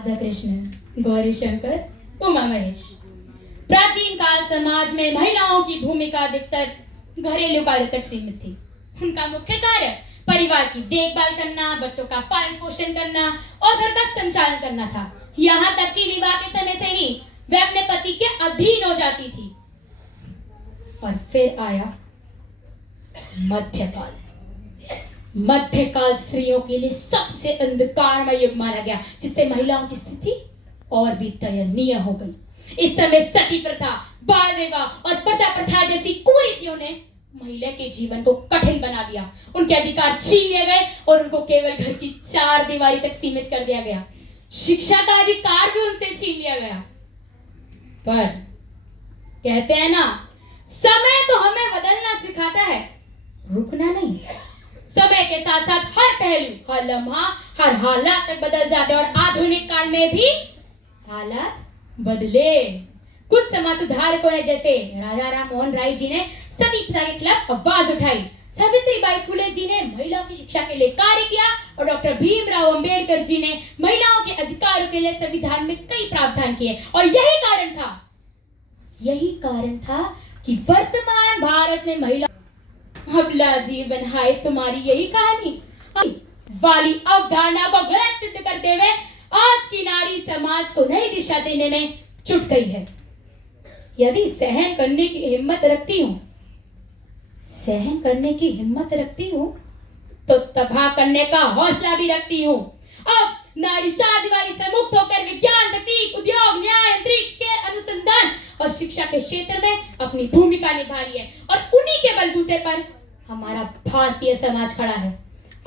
राधा कृष्ण, गौरी शंकर, उमा महेश। प्राचीन काल समाज में महिलाओं की भूमिका अधिकतर घरेलू कार्यों तक सीमित थी। उनका मुख्य कार्य परिवार की देखभाल करना, बच्चों का पालन पोषण करना और घर का संचालन करना था। यहाँ तक कि विवाह के समय से ही वे अपने पति के अधीन हो जाती थी। और फिर आया मध्यकाल। मध्यकाल स्त्रियों के लिए सबसे अंधकारमय युग माना गया, जिससे महिलाओं की स्थिति और भी दयनीय हो गई। इस समय सती प्रथा, बाल विवाह और पर्दा प्रथा जैसी कुरीतियों ने महिला के जीवन को कठिन बना दिया। उनके अधिकार छीन लिए गए और उनको केवल घर की चार दीवारी तक सीमित कर दिया गया। शिक्षा का अधिकार भी उनसे छीन लिया गया। पर कहते हैं ना, समय तो हमें बदलना सिखाता है, रुकना नहीं। समय के साथ साथ हर पहलू, हर लम्हा, हर हालात तक बदल जाते और आधुनिक काल में भी हालात बदले। कुछ समाज सुधारकों ने, जैसे राजा राम मोहन राय जी ने सती प्रथा के खिलाफ आवाज उठाई। सावित्रीबाई फुले जी ने महिलाओं की शिक्षा के लिए कार्य किया और डॉक्टर भीमराव अंबेडकर जी ने महिलाओं के अधिकारों के लिए संविधान में कई प्रावधान किए। और यही कारण था कि वर्तमान भारत में महिला अबला जीवन है। तुम्हारी यही कहानी वाली अवधारणा को गलत सिद्ध करते हुए आज की नारी समाज को नई दिशा देने में जुट गई है। यदि सहन करने की हिम्मत रखती हूँ तो तबाह करने का हौसला भी रखती हूँ। अब नारी चार दीवारी से मुक्त होकर विज्ञान, तकनीक, उद्योग, न्याय, अंतरिक्ष के अनुसंधान और शिक्षा के क्षेत्र में अपनी भूमिका निभा रही है और उन्हीं के बलबूते पर हमारा भारतीय समाज खड़ा है।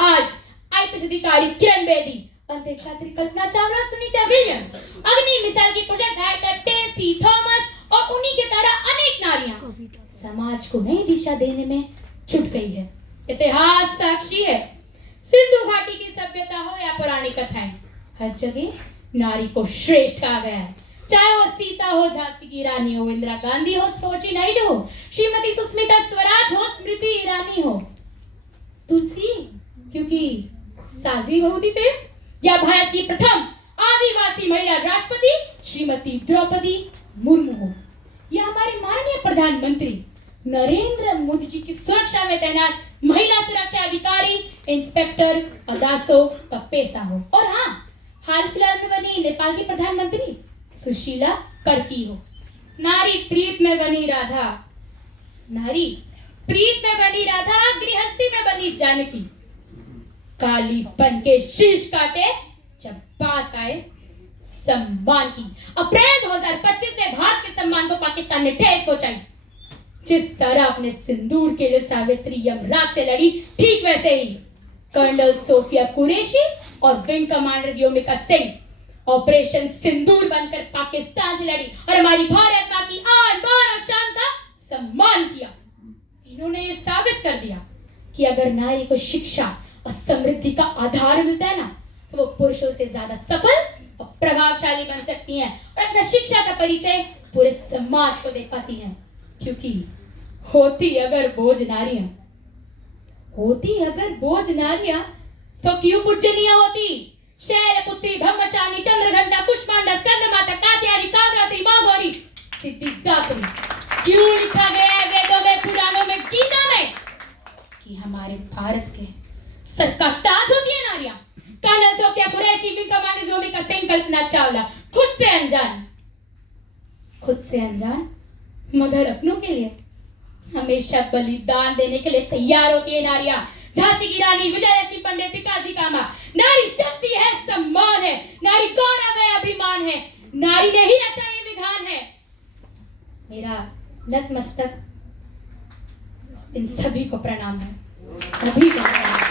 आज आईपीएस अधिकारी किरण बेदी, अंतरिक्ष यात्री कल्पना चावला, सुनीता विलियम्स, अग्नि मिसाइल की प्रोजेक्ट डायरेक्टर टेसी थॉमस और उन्हीं के तरह अनेक नारियां समाज को नई दिशा देने में जुट गई है। इतिहास साक्षी है। सिंधु घाटी की सभ्यता हो या पुरानी कथाएं, हर जगह नारी को श्रेष्ठ कहा गया है। चाहे वो सीता हो, झांसी की रानी हो, इंदिरा गांधी हो, सरोजिनी नायडू हो, श्रीमती सुष्मिता स्वराज हो, स्मृति ईरानी हो, तुलसी क्योंकि साध्वी बहू थी फिर, या भारत की प्रथम आदिवासी महिला राष्ट्रपति श्रीमती द्रौपदी मुर्मू हो, या हमारे माननीय प्रधानमंत्री नरेंद्र मोदी जी की सुरक्षा में तैनात महिला सुरक्षा अधिकारी इंस्पेक्टर अदासो का पेशा हो, और हाँ, हाल फिलहाल में बनी नेपाल की प्रधानमंत्री सुशीला कर्की हो। नारी प्रीत में बनी राधा, गृहस्थी में बनी जानकी, काली बन के शीश काटे जब बात आए सम्मान की। अप्रैल 2025 में भारत के सम्मान को पाकिस्तान ने ठेस पहुंचाई। जिस तरह अपने सिंदूर के लिए सावित्री यमराज से लड़ी, ठीक वैसे ही कर्नल सोफिया कुरैशी और wing commander Vyomika Singh operation Sindoor बनकर पाकिस्तान से लड़ी और हमारी भारत मां की आन बान और शान का सम्मान किया। इन्होंने ये साबित कर दिया कि अगर नारी को शिक्षा और समृद्धि का आधार मिलता है ना, तो वो पुरुषों से ज्यादा सफल और प्रभावशाली बन सकती हैं और अपना शिक्षा का परिचय पूरे समाज को दे पाती हैं। क्योंकि होती अगर बोझ नारियां तो क्यों पूजनीय होती? शैलपुत्री, ब्रह्मचारिणी, चंद्रघंटा, कुष्मांडा, स्कंदमाता, कात्यायनी, कामरात्री, मागौरी, सिद्धिदात्री क्यों लिखा गया है वेदों में, पुराणों में, गीता में कि हमारे भारत के सर का ताज होती है नारियां। Colonel Sofiya Qureshi, wing commander Vyomika Singh, Kalpana Chawla खुद से अनजान मगर अपनों के लिए हमेशा बलिदान देने के लिए तैयार होती है नारियां। झांसी की रानी, विजयलक्ष्मी पंडित, पिकाजी कामा। नारी शक्ति है, सम्मान है, नारी गौरव है, अभिमान है, नारी ने ही रचा ये विधान है। मेरा नतमस्तक इन सभी को प्रणाम है, सभी को प्रणाम।